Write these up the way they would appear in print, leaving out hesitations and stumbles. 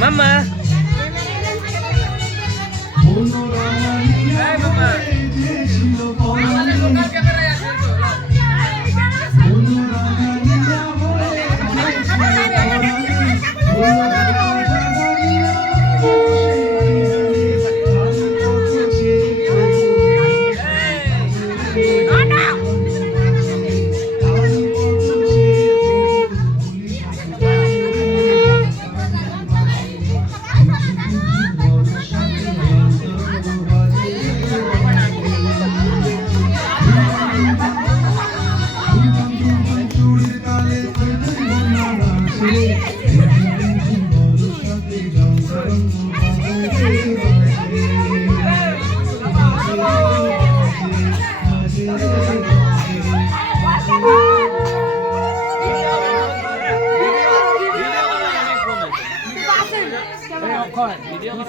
মামা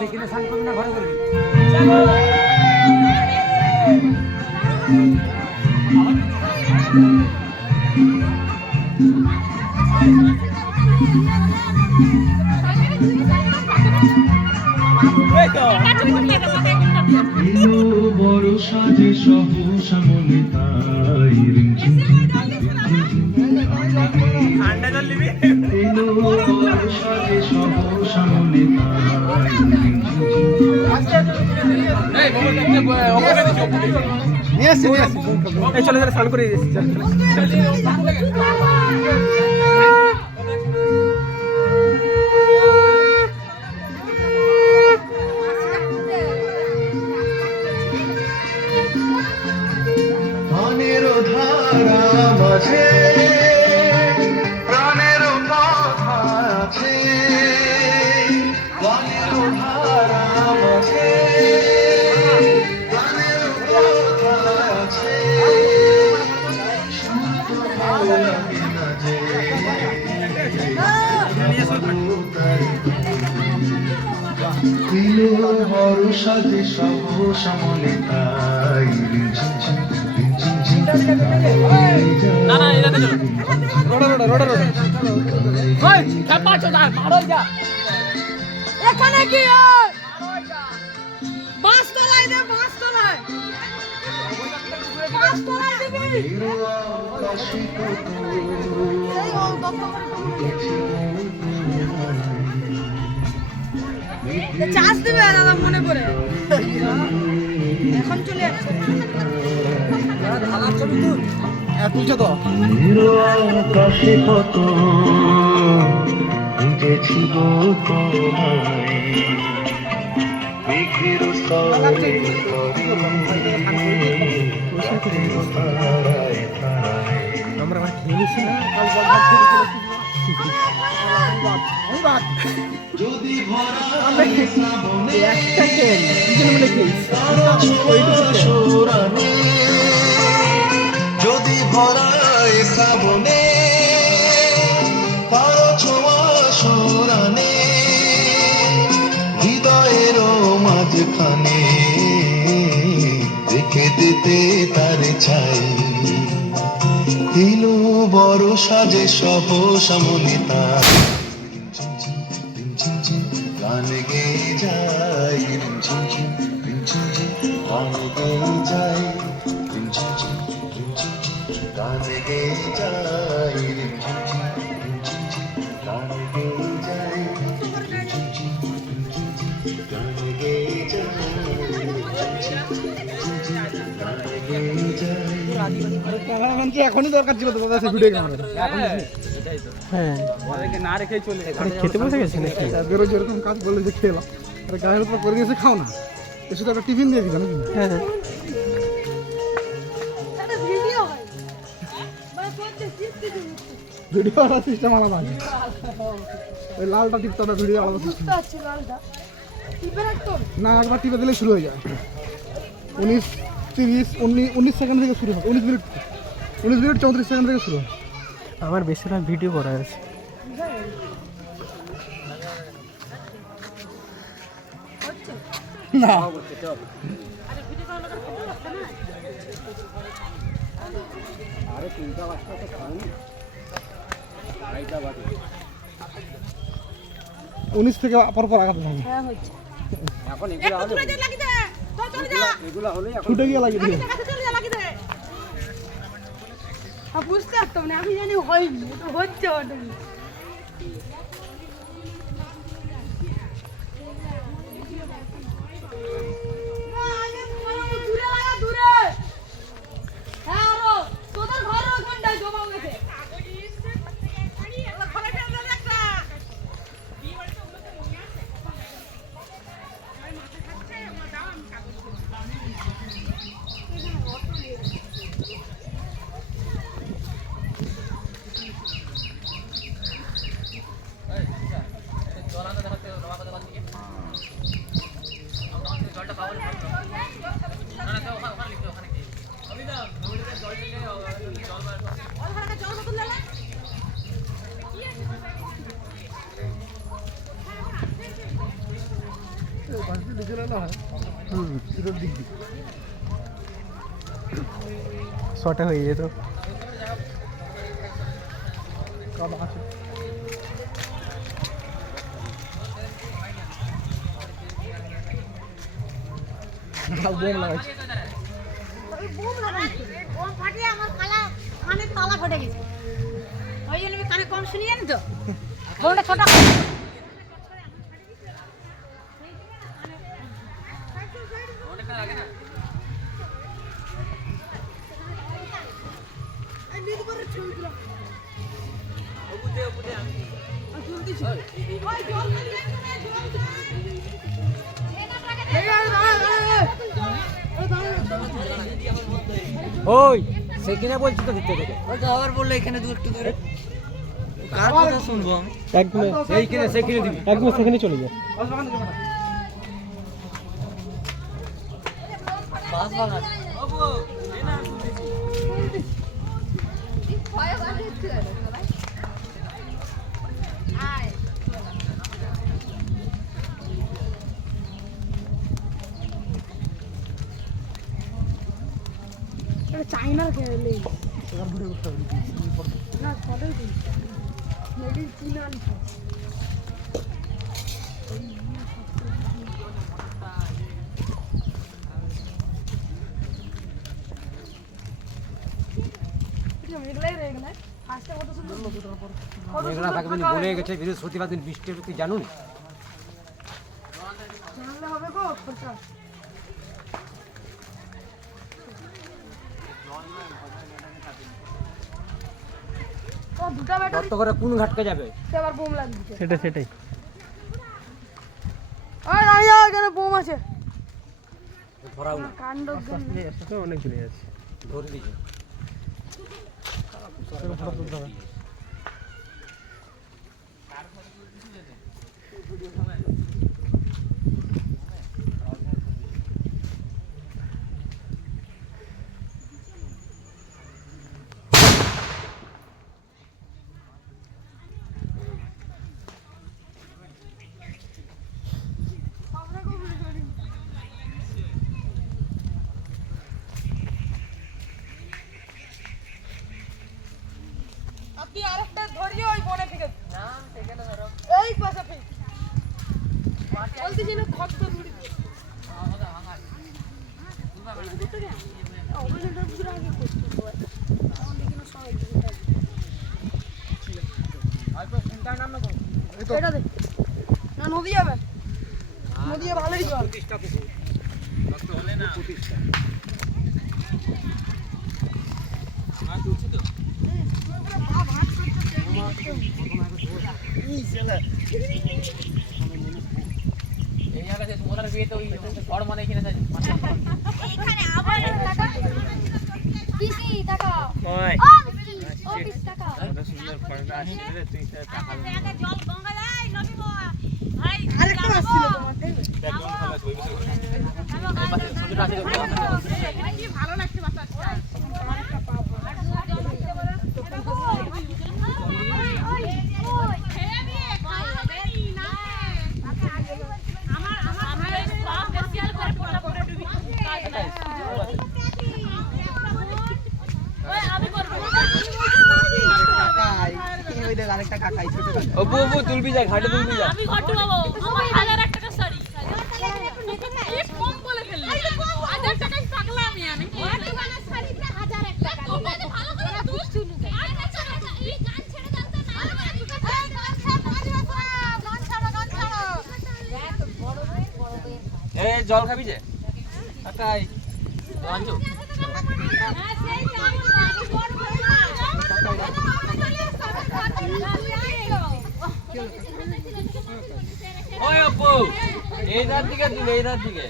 সেখানে স্নান করবি না ঘরে করবি বড় সাজে সহসা মনে তাই ঠান্ডা জল নিবি বড় সাজে সহসা মনে তাই চলে স্নান করে প্রাণের ধারা মাঝে প্রাণের কথা আছে প্রাণের ধারা মাঝে প্রাণের কথা আছে ভালো লাগে না যে ভরসা যে সহসা মনে তাই না না এটাতে চলো রোড ওই চাপা চোদা মারো যা এখানে কি বাস তোলাই দে বাস তোলাই দিবি চার্জ দিবে আর আমার মনে করে এখন চলে যাচ্ছে তুলছো তো আকাশে কত বুঝেছি গো তোমায় মেঘের স্তরে আমরা খেলেছি না যদি যদি ভরায় শ্রাবণে তার ছোঁয়া সুরানে হৃদয়ের মাঝখানে রেখে দিতে তার ছাই দিল বড় সাজে সহসা মনে তার গান গেয়ে যায় গান গেয়ে যায় গান গেয়ে যায় গান গেয়ে যায় গান গেয়ে যায় এখনই দরকার ছিল তো দাদা ভিডিও ক্যামেরা হ্যাঁ না রেখে চলে খেতে বসে গেছে নাকি বেরো যেরকম কাজ বললে যে খেলাম আরে গায়ের উপর করে দিয়েছে খাও না এসে তো একটা টিফিন দিয়ে দিলাম হ্যাঁ ভিডিও আলাদা সিস্টেম আলাদা আছে ওই লালটা টিপতে হবে ভিডিও আলাদা সিস্টেম না একবার টিপে দিলে শুরু হয়ে যায় 19 সেকেন্ড থেকে শুরু হয় 19 মিনিট 34 সেকেন্ড থেকে শুরু হয় আমার বেশিরভাগ ভিডিও করা আছে না উনিশ থেকে পরপর আঘাত ভাঙে হ্যাঁ হচ্ছে এখন একটু দূরে যে লাগি দে তো চলে যা এগুলো হলেই ছুটে গিয়ে লাগিয়ে দিয়ে কাছে চলে যা লাগি দে বুঝতে পারতাম না আমি জানি হয়নি তো হচ্ছে ওটা দূরে লাগা দূরে হ্যাঁ আরো তোদের ঘর ওখানটায় জমা গেছে ঘরে ফেলে দে একটা ওখানে জল বোতল দে না শর্টে হয়ে যেত কাদা আছে বোম লাগাইছে ওই বুম লাগাইছে বোম ফাটিয়ে আমার কানে তালা ফেটে গেছে ওই জন্য আমি কানে কম শুনি জানি তো বোমটা ছোট ওই সে কিনা বলছি তো ভিতরে থেকে আবার বললো এখানে দু একটু ধরে কার কথা শুনবো আমি একদম সেই কিনে সে কিনে দিবি একদম সেখানে চলে যায় বাস বাগান চাইনার খেলে না ফটো মেডি চীনা লিখা মেঘলাই রয়ে গেল ফার্স্টে কত সুন্দর মেঘনা থাকবে না, বলে গেছে বৃহস্পতিবার দিন বৃষ্টি হবে তুই জানুন জানলে হবে গো খরচা ও দুটা ব্যাটারি কত করে কোন ঘাটকে যাবে সে আবার বোম লাগিয়েছে সেটাই ওই দাঁড়িয়ে এখানে বোম আছে ধরাও না কাণ্ড অনেক দূরে আছে ধরে দিয়েছে আপনি আরেকটা ধরিয়ে ওই বনে থেকে না সেখানে ধরো এই পাশে ফেল বলতেছি না খত তো ধরি অপারেশনটা পুরো আগে করতে হবে তখন দেখি না সবাই এটা দে না নদী যাবে নদী ভালোই জল এই জায়গাতে তোমাদের বিয়েতে ওই ঘর মানে কিনে থাকে এখানে আবার টাকা কিসি টাকা ওই ও কিস টাকা সুন্দর ফলটা আসছে তুই টাকা জল গঙ্গা যায় নবী ভাই আরেকটা আসছিল তোমার কি ভালো লাগছে বাচ্চাটা আরেকটা পাবো আমার সব স্পেশাল করে পুরো ডুবি অপু তুলবি যা ঘাটে তুলবি যা আমি ঘটু বাবু আমার 1001 টাকা শাড়ি কি কম বলে ফেললি 1000 টাকায় পাগলা আমি দোকানের শাড়িটা 1001 টাকা তুমি ভালো করে দুষ্টু নুকে এই গান ছেড়ে দাও তো না এ জল খাবি যে আটাই রাঞ্জু ওই অপু এই রাত দিকে তুই এই রাত দিকে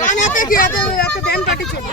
গান হাতে কি এত ব্যান্ড পার্টি চলে